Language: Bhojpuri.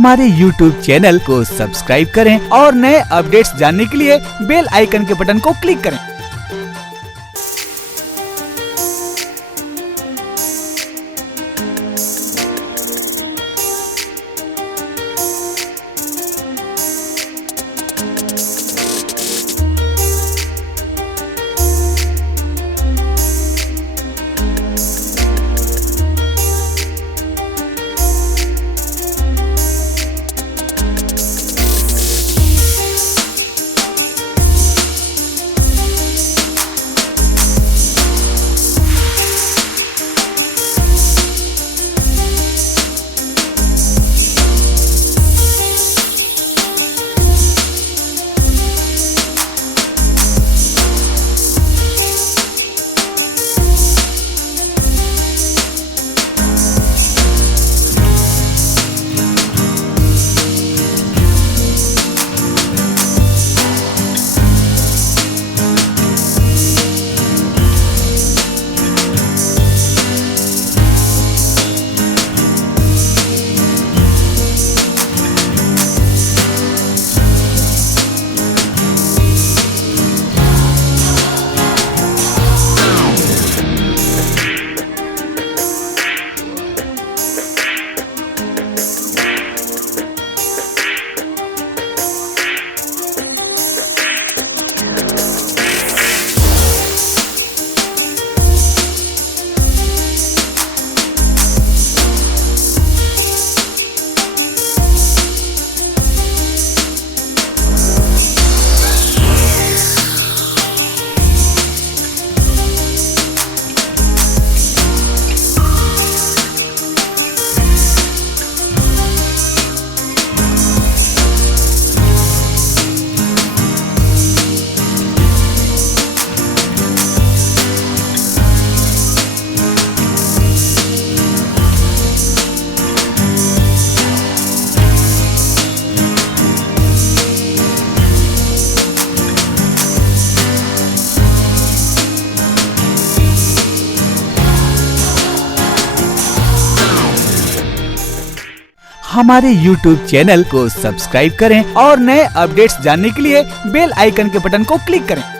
हमारे YouTube चैनल को सब्सक्राइब करें और नए अपडेट्स जानने के लिए बेल आइकन के बटन को क्लिक करें। हमारे YouTube चैनल को सब्सक्राइब करें और नए अपडेट्स जानने के लिए बेल आइकन के बटन को क्लिक करें।